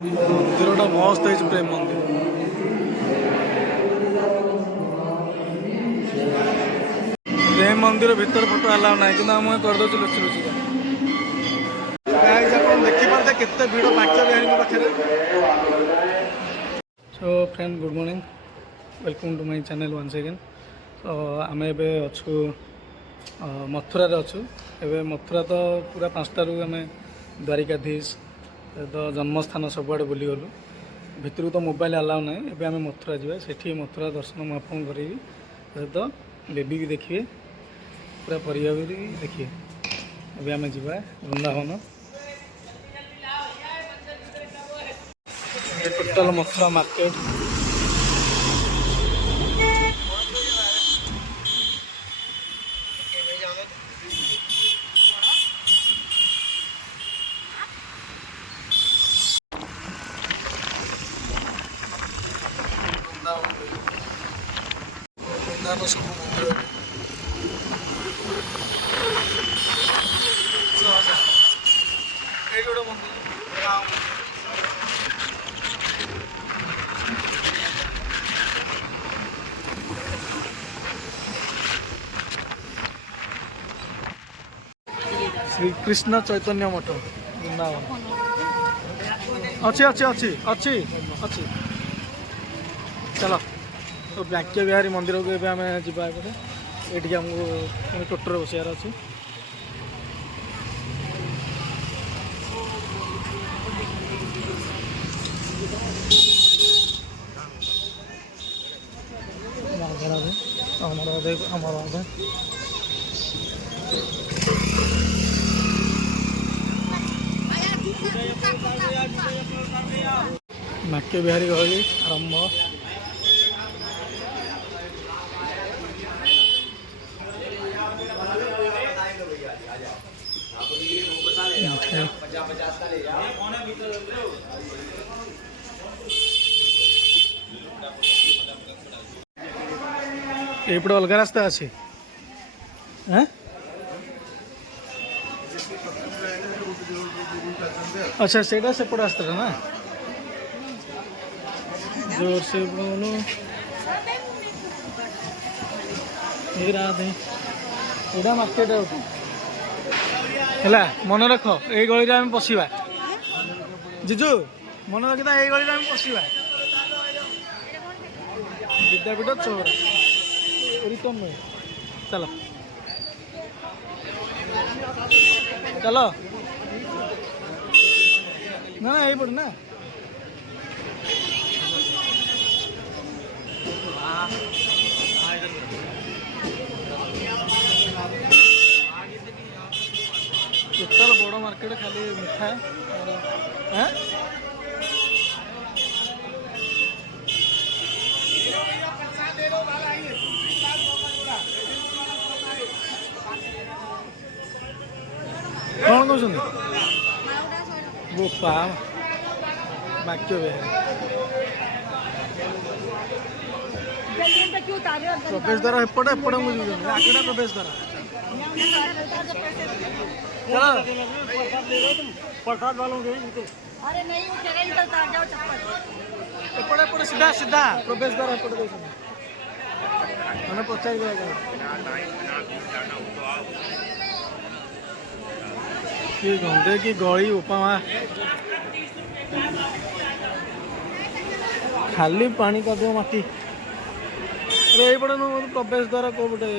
मंदिरटा मस्त है प्रेम मंदिर। प्रेम मंदिर भीतर फोटो अलाउ ना कि आम करदे लुचि लुचिका देखिपारे केते भिड़ बाक्य बिहारी पाखे। So friend good morning, welcome to my channel once again. तो आम अच्छु मथुरा अच्छु एवं मथुरा तो पूरा 5टारू आम द्वारिकाधीश तो जन्मस्थान सबुआड़े बुलीगलु। भितर तो मोबाइल अलाउ ना। एवं आम मथुरा जावा से मथुरा दर्शन मुझे करी तो बेबी भी देखिए, पूरा परिवार भी देखिए। अभी आम जा वृंदावन टोटाल मथुरा मार्केट। सब मंदिर श्री कृष्ण चैतन्य मठ वृंदावन अच्छी अच्छी अच्छी अच्छी अच्छी। चलो तो बाक्य बिहारी मंदिर को आम जावा ये आमको टोटर बसार अच्छे। बाक्य बिहारी गली आरंभ। एपटे अलग रास्ता अच्छे। अच्छा से रास्ता ना जोर से बोलो राधे एटा मार्केट है मन रख ये गली आम पशिवा जीजू मन रखी था ये गली आम पशिवा विद्यापीठ चौर रिटर्न में। चलो चलो ना यही पड़े ना टोटाल बड़ मार्केट खाली मिठा है। कौन कौन बोपा बाक्य प्रवेश द्वार एपटे एपटे मुझे आगटा प्रवेश द्वार। प्रसाद वालों के अरे नहीं एपटे एपटे सीधा सीधा प्रवेश द्वार एपटे मैंने पचार कि गंदे की गली उपमा खाली पानी कर दो माटी। अरे ये पड़े न प्रवेश द्वारा को बटे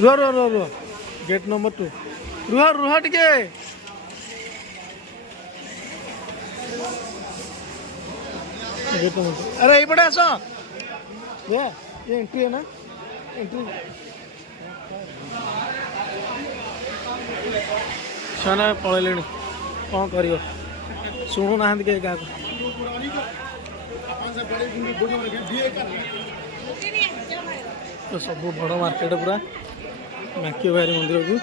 रुह रुह रुह रुह गेट नंबर 2 रुह रुह टिके गेट नंबर 2। अरे ये पड़े आस ये एंट्री है ना एंट्री छाना पलैले कौन कर शुणु ना क्या क्या तो सब बड़ मार्केट पूरा बाक्य बिहारी मंदिर को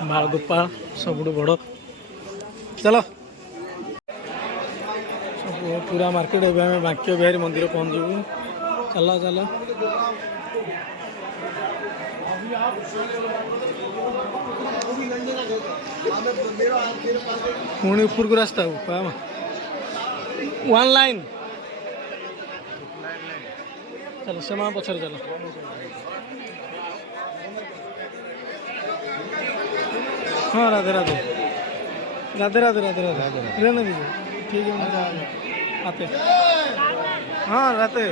बालगोपाल सबुठ बड़ चल सब पूरा मार्केट एवं आम बांक्य बिहारी मंदिर पहुँचू चल चल पुणी उपरको रास्ता हो वन लाइन चलो से पछर चल हाँ राधे राधे राधे राधे राधे राधे रहने दीजिए ठीक है आते हाँ राते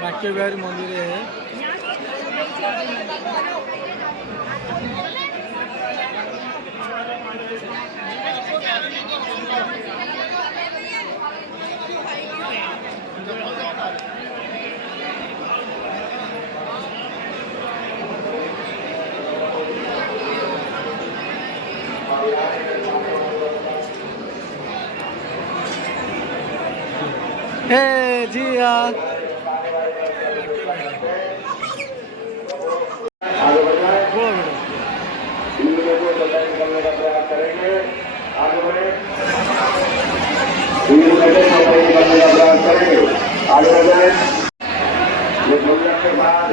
बांक्य बिहारी मंदिर है हे जिया करने का प्रयास करेंगे आगे बढ़े आगे बढ़े ये दुनिया के बाद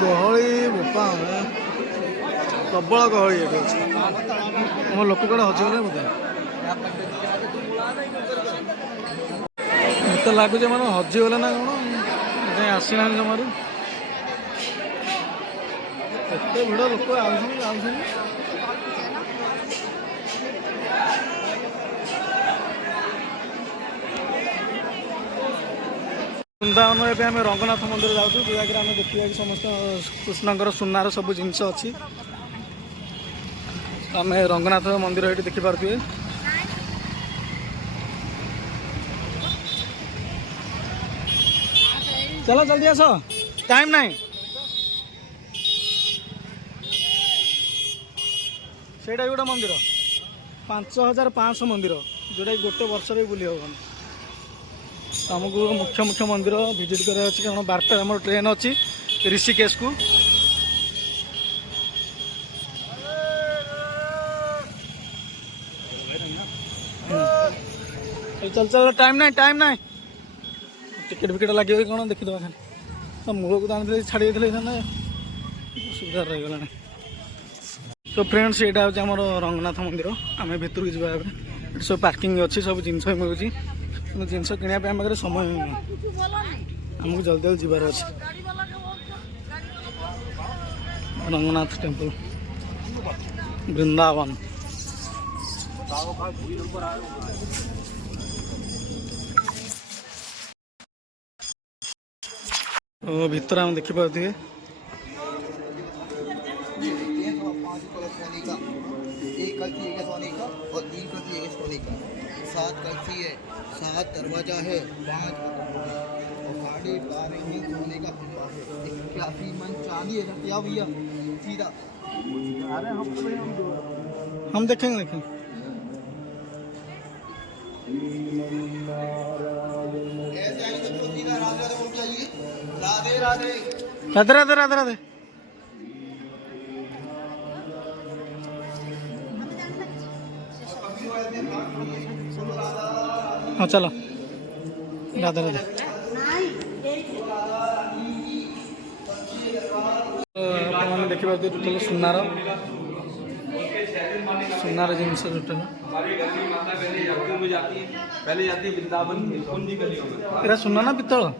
गहली बोपा प्रबल गहली आम लोक कड़े हजगले बोधे मत लगुच मैंने हजिगले ना कौन जाए आसीना जमार एत भिड़ लोक वृंदावन एवं आम रंगनाथ मंदिर जाऊँ जहाँकि आम देखा कि समस्त कृष्णकर सुनार सब जिनस अच्छी आम रंगनाथ मंदिर ये देखिपे चलो जल्दी आस टाइम नहीं से गोटे मंदिर 5500 मंदिर जोटा गोटे वर्ष भी बुली हेन आमको मुख्य मुख्य मंदिर विजिट करार अच्छी कारण 12 आम ट्रेन अच्छी ऋषिकेश को चल चल टाइम नहीं टिकेट फिकेट लगे कौन देखीद खाली मूल को आनी छाड़ी असुविधा रहीगला तो फ्रेंड्स यहाँ हूँ आम रंगनाथ मंदिर आम भर की जाए सब पार्किंग अच्छी सब जिनस मिलूँ जिनस किनाया आम पाखे समय आमको जल्दी जल्दी जबार अच्छे रंगनाथ टेम्पल वृंदावन भीतर हम देखिपे एक कलसी है सोने का और 3 कलसी है सोने का 7 कलसी है 7 दरवाजा है 5 और 12.5 इंच सोने का खंभा है 81 मन चांदी है क्या भैया सीधा हम देखेंगे ऐसे आगे तो सीधा राधे राधे बोल जाइए राधे राधे राधे राधे राधे राधे हाँ चलो राधे राधे मैंने देखिए टोटल सुनार जिनस टोटल पहले जाती है वृंदावन कुंजी गलियों में एरा सुना ना पित्तल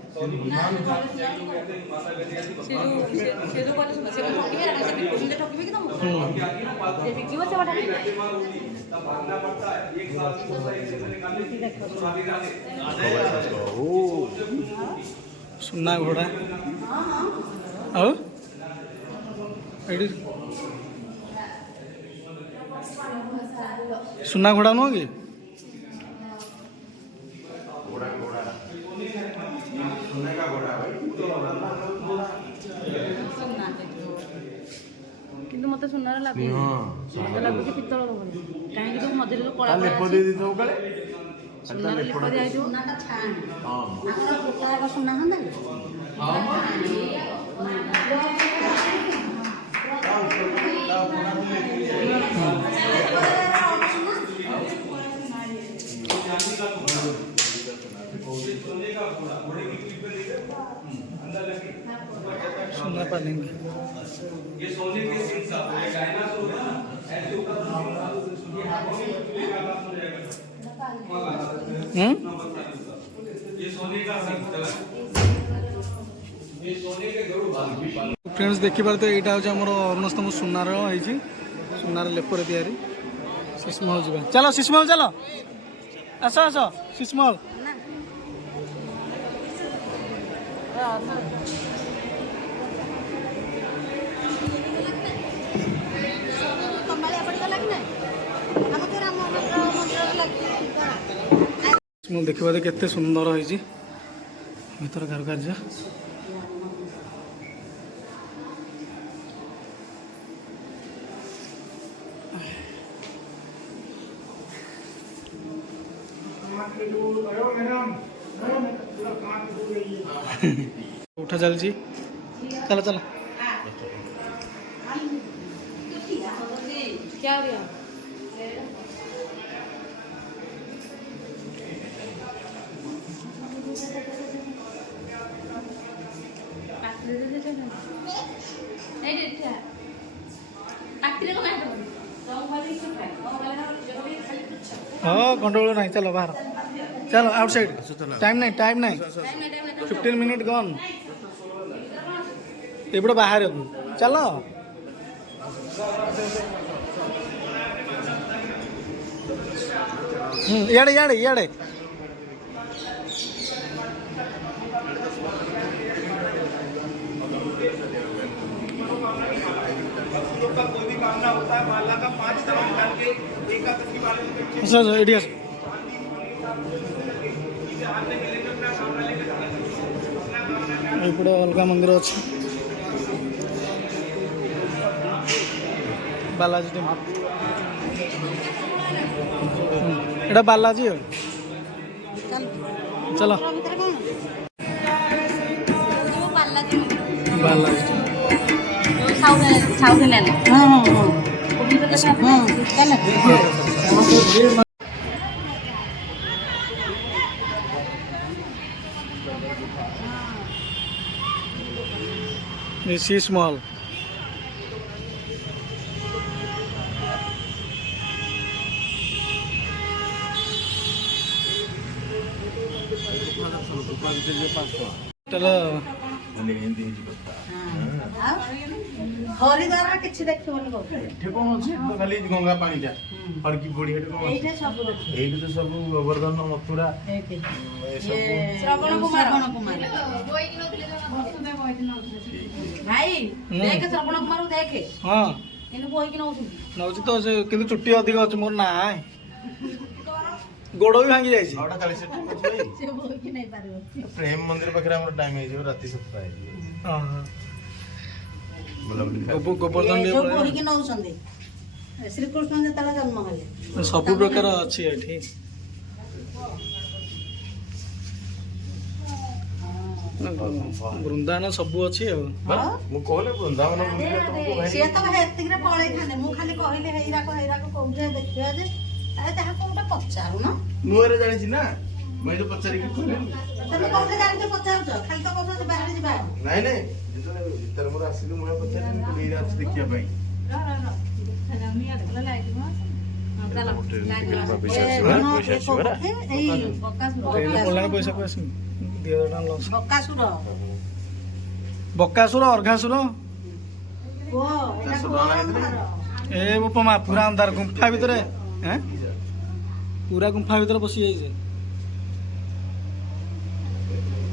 सुना घोड़ा ଆଉ ଏଠି ସୁନା ଘୋଡ଼ା ନୁହଁ କି କିନ୍ତୁ ମତେ ସୁନାର ଲାଗୁନି ମତେ ଲାଗୁଛି ପିତ୍ତଳର ଭଳି କାହିଁକି ତ ମଝିରେ କଳା ଲେପ ଦେଇ ଦେଇଥିବ କାଳେ ସୁନାର ଲେପ ଦିଆଯିବ। ସୁନାଟା ଛାଣେ। ଆମର ଗୋଟାକ ସୁନା ହନ୍ତାନି। सुनना पालेंगे ये सोने के सिक्का ये डायनासोर है ना ऐसे ऊपर ये सोने का सिक्का ये सोने के गरुड़ फ्रेंड्स देखि पारे तो एटा हो हमर अरुणस्तंभ सुनार होई सुनार लेपर तैयारी सिस्महल जीवा चलो सिस्महल चलो आसो आसो सिस्महल देखा केते सुंदर होती भर कारुकार्य उठा चलची चलो चलो क्या हो गया हाँ कंट्रोल नहीं चलो बाहर चलो आउटसाइड टाइम नहीं 15 मिनट गन एपटे बाहर चलो इयाड़े इयाड़े इयाड़े कोई भी काम ना होता है माला का 5 तरह निकाल के एक का तस्वीर वाले में अच्छा एडियस एपटे अलग मंदिर अच्छे बालाजी एटा बालाजी है चलो बालाजी साउथ इंडियन हाँ शीश महल हरिद्वार किछि देखिबोनी को एठे कोन अछि खाली गंगा पानीटा और की बड़ी हेटे कोन एइटे सब देखि एइटे तो सब गोवर्धन मथुरा ये श्रवण कुमार भाई देख श्रवण कुमार देखे हाँ इनु बोई कि नउछु नौची तो से किंतु चुट्टी अधिक अछि मोर ना गोड़ भी भांगी जाइछि नौटा 40 सेट भाई से बोई कि नहीं पारिबो प्रेम मंदिर पाखरे हमर टाइम हे जो राति 7 हे हां बोला गोवर्धन जो बोई कि नउछंदे श्री कृष्ण जतला जन्म हले सब प्रकार अछि एठी वृंदावन सब अच्छी मु कहले वृंदावन मंदिर तुमको भाई से तो हेतिक रे पळे खाने मु खाली कहले हेइरा को कहले देखियो जे अरे ताहा कोटा पचारू न मुरे जानि छी ना मैं जो पचारि के कहले तने कोठे जानि पचारू छ खाली तो कहतो बाहर जिबा नहीं नहीं जेतले भीतर मोर आसिलु मुरे पचारि को लेरा अछि देखिया भाई खालामी आदला लाइट म पैसा पैसा बकासुर बकासुर अर्घासुर ओ एटा ए उपमा पूरा अंधार गुंफा भितर हैं पूरा गुंफा भितर बसी जाइए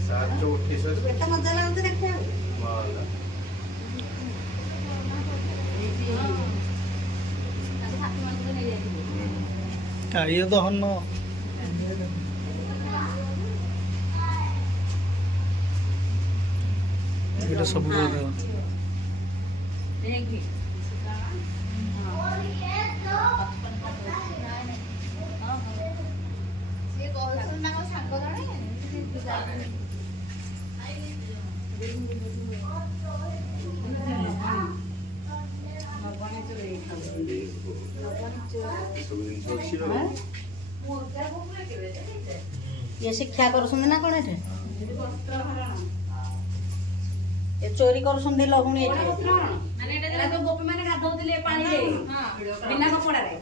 738 एटा मजा लागते देखते ये तो हन ये सब ସବୁ ଜିନିଷ ଅଛି ଆଉ। ये शिक्षा करुछंदी ना कोन एठे ए चोरी करुछंदी लहुणी एठे माने एटा तो गोपी माने गाधौतिले पानी रे बिना कपड़ा रे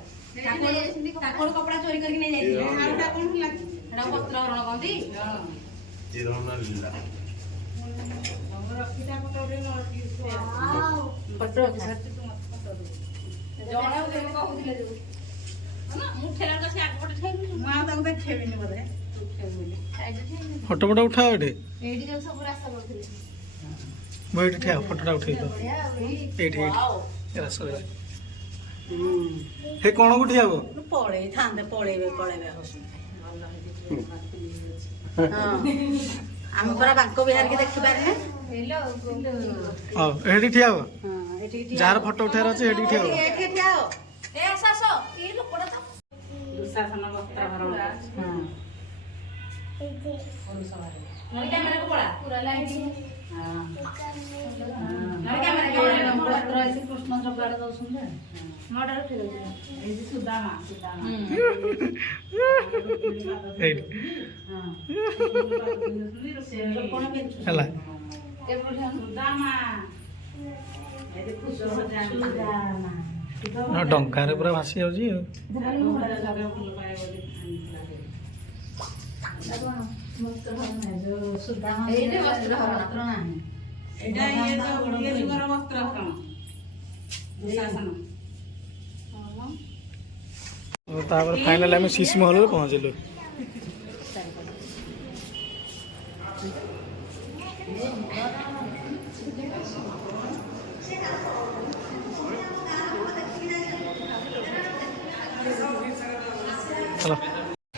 ताकोड़ कपड़ा चोरी करके नहीं जाइथिले आउटा कोन होला एटा वस्त्र हरण कहंती ଏ ଧନ लीला रखिता फोटो रे नरकी फोटो जणा दे कहउतिले जो ना मुठेला का से आग पटे ठाई मा ताको देखेबिनी बोले ଫଟୋ ଫଟୋ ଉଠାଅ ଏଠି एडी जो सब रास्ता करथिले ମୁଁ ଏଠି ଠିଆ ଫଟୋଟା ଉଠେଇ ଦିଅ ଏଇଠି ଏଇଠି ଏ ରାସ୍ତାରେ ହେ କ'ଣ କୁ ଠିଆ ହବ ପଳେଇ ଥାନ୍ତେ ପଳେଇବେ ଆମେ ପରା ବାଙ୍କ ବିହାର କି ଦେଖି ପାରିଲେ ହଉ ଏଠି ଠିଆ ହବ ଏଠିକି ଯାହାର ଫଟୋ ଉଠେଇବାର ଅଛି ଏଠିକି ଠିଆ ହବ ଏଠି ଠିଆ ହୋ ए सास ए लोकड़ा तो ଦୁଶାସନ ବସ୍ତ୍ର ହରଣ नल कैमरा को पड़ा पूरा लाइट नल कैमरा को ବସ୍ତ୍ର ଅଛି କୃଷ୍ଣ ଜଗାଡ ଦଉଛନ୍ତି मॉडल उठे दे ଏଇ ସୁଦାମା ଏଇଠି କଣ ପିନ୍ଧୁ ହେଲା ए बुढ़ा ସୁଦାମା ଏ ଦେଖୁ ସୁଦାମା ଡଙ୍କାରେ ପୁରା ଭାସି ଯାଉଛି ଆଉ ଏଇଠି ବସ୍ତ୍ର ହରଣ ନାହିଁ ଏଟା ଇଏ ତ ଇଏ ଯୁଗର ବସ୍ତ୍ର ହରଣ ଦୁଶାସନ ତାପରେ ଫାଇନାଲି ଆମେ ଶିଶୁ ମହଲରେ ପହଞ୍ଚିଲୁ चलो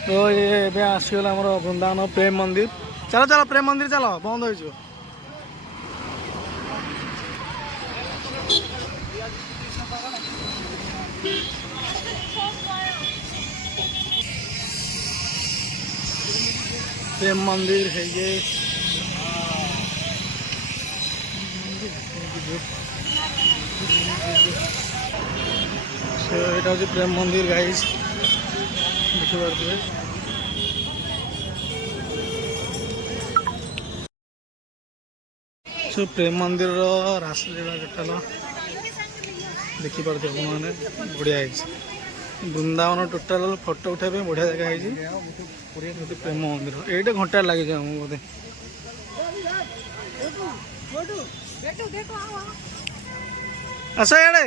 तो ये ଏବେ ଆସିଗଲା ଆମର ବୃନ୍ଦାବନ ପ୍ରେମ ମନ୍ଦିର ଚାଲ ଚାଲ ପ୍ରେମ ମନ୍ଦିର ଚାଲ ବନ୍ଦ ହେଇଯିବ प्रेम मंदिर है ये এটা হচ্ছে প্রেম মন্দির গাইজ ଦେଖିପାରୁଥିବେ ସୋ ପ୍ରେମ ମନ୍ଦିରର ରାସଲୀଳା ଟୋଟାଲ ଦେଖିପାରୁଥିବେ ଆପଣମାନେ ବଢ଼ିଆ ହେଇଛି ବୃନ୍ଦାବନ ଟୋଟାଲ ଫଟୋ ଉଠାଇବା ପାଇଁ ବଢ଼ିଆ ଜାଗା ହେଇଛି ପ୍ରେମ ମନ୍ଦିର ଏଇଟା ଘଣ୍ଟା ଲାଗିଛି ଆମକୁ ବୋଧେ ଆସ ଇଆଡ଼େ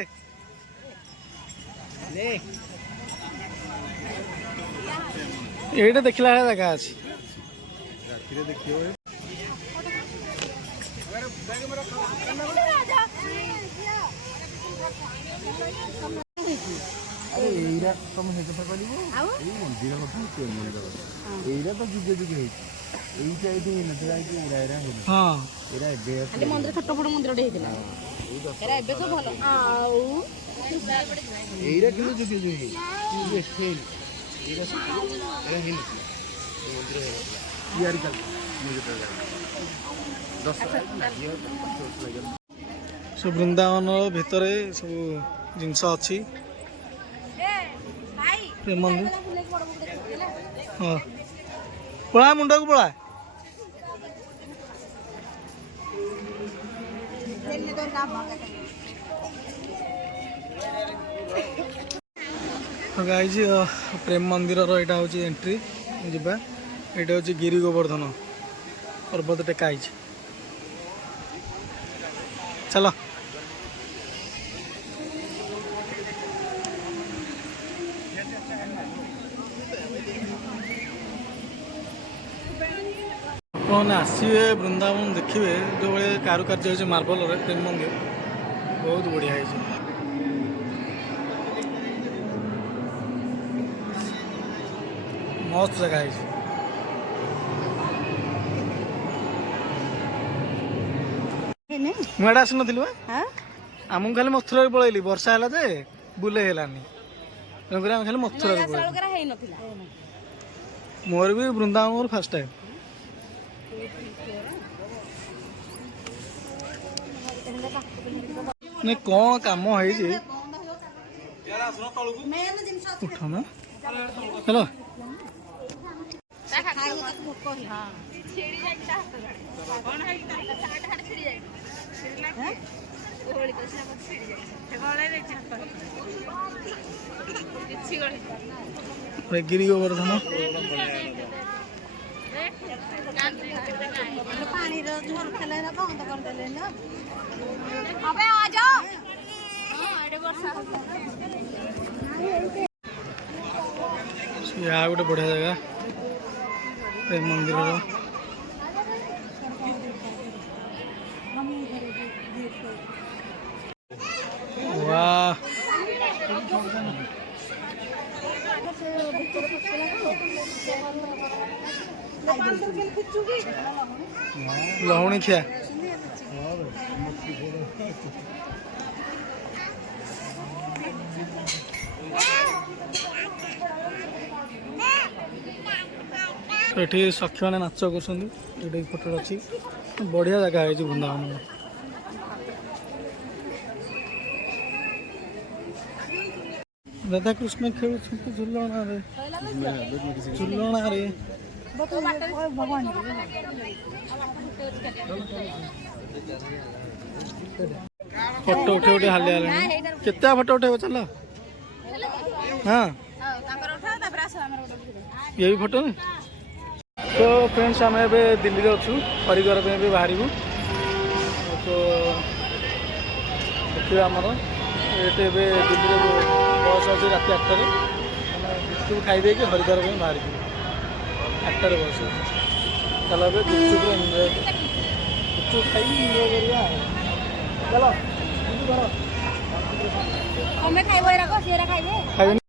ଏଇଟା ଦେଖିଲା ଭଳିଆ ଜାଗା ଅଛି ରାତିରେ ଦେଖିବ ଏଇଟା ତମେ ସେ କଥା କହିବ ଏଇ ମନ୍ଦିର କଥା ପ୍ରେମ ମନ୍ଦିର କଥା ଏଇଟା ତ ଯୁଗେ ଯୁଗେ ହେଇଛି ଏଇଟା ଏଇଠି ହେଇନଥିଲା ଏଇଠି ଏରା ଏରା ହେଇନଥିଲା ହଁ ଏରା ଏବେ ଖାଲି ମନ୍ଦିର ଛୋଟ ବଡ଼ ମନ୍ଦିରଟେ ହେଇଥିଲା ଏରା ଏବେ ତ ଭଲ ଆଉ ଏଇଟା କିନ୍ତୁ ଯୁଗେ ଯୁଗେ ହେଇଛି ହେଇନି ଏଇଟା ଏରା ହେଇନଥିଲା ଏ ମନ୍ଦିର ହେଇନଥିଲା ତିଆରି ଚାଲିଥିଲା ମୁଁ ଯେତେବେଳେ ସବୁ ବୃନ୍ଦାବନ ଭିତରେ ସବୁ ଜିନିଷ ଅଛି ପ୍ରେମ ମନ୍ଦିର ହଁ ପଳା ମୁଣ୍ଡକୁ ପଳା ଗାଇଛି ପ୍ରେମ ମନ୍ଦିରର ଏଇଟା ହେଉଛି ଏଣ୍ଟ୍ରି ଯିବା ଏଇଟା ହେଉଛି ଗିରି ଗୋବର୍ଦ୍ଧନ ପର୍ବତ ଟେକା ହେଇଛି ଚାଲ ଆପଣମାନେ ଆସିବେ ବୃନ୍ଦାବନ ଦେଖିବେ ଯେଉଁଭଳି କାରୁକାର୍ଯ୍ୟ ହେଇଛି ମାର୍ବଲରେ ପ୍ରେମ ମନ୍ଦିର ବହୁତ ବଢ଼ିଆ ହେଇଛି ମସ୍ତ ଜାଗା ହେଇଛି ମୁଁ ଏଇଟା ଆସିନଥିଲି ବା ଆମକୁ ଖାଲି ମଥୁରାରେ ପଳେଇଲି ବର୍ଷା ହେଲା ଯେ ବୁଲେଇ ହେଲାନି ତେଣୁକରି ଆମେ ଖାଲି ମଥୁରାରେ ପଳେଇଲୁ ହେଇନଥିଲା ମୋର ବି ବୃନ୍ଦାବନ ମୋର ଫାର୍ଷ୍ଟ ଟାଇମ୍ ନାଇଁ କ'ଣ କାମ ହେଇଛି ମେନ୍ ଜିନିଷ ଅଛି ଉଠ ନା ହେଲା ଖାଇବୁ ତାକୁ ଭୋକ ହିଁ ଗିରି ଗୋବର୍ଦ୍ଧନ ପାଣିର ଝରୁଥିଲା ଏରା ବନ୍ଦ କରିଦେଲେ ନା ସିଏ ଆଉ ଗୋଟେ ବଢ଼ିଆ ଜାଗା ଏ ମନ୍ଦିରର वाह लहुणी खिया ଏଠି ସଖୀମାନେ ନାଚ କରୁଛନ୍ତି ଏଠି ଫଟୋ ଅଛି ବଢ଼ିଆ ଜାଗା ହେଇଛି ବୃନ୍ଦାବନ राधा कृष्ण खेलुଛନ୍ତି ଝୁଲଣାରେ ଫଟୋ ଉଠେଇ ଉଠେଇ ହାଲିଆ ହେଲାଣି କେତେ ଫଟୋ ଉଠେଇବ ଚାଲ हाँ ये भी फोटो ना तो फ्रेंड्स आम ए दिल्ली में अच्छू हरिद्वार पे बाहर तो देखिए आमर ये दिल्ली बस अच्छे रात 8टार गुपचुप खाई कि हरिद्वार में बाहर 8टार बस चलो ए गुपचुप एंजय गुपचुप खाई एंजय करा चलो खाइबे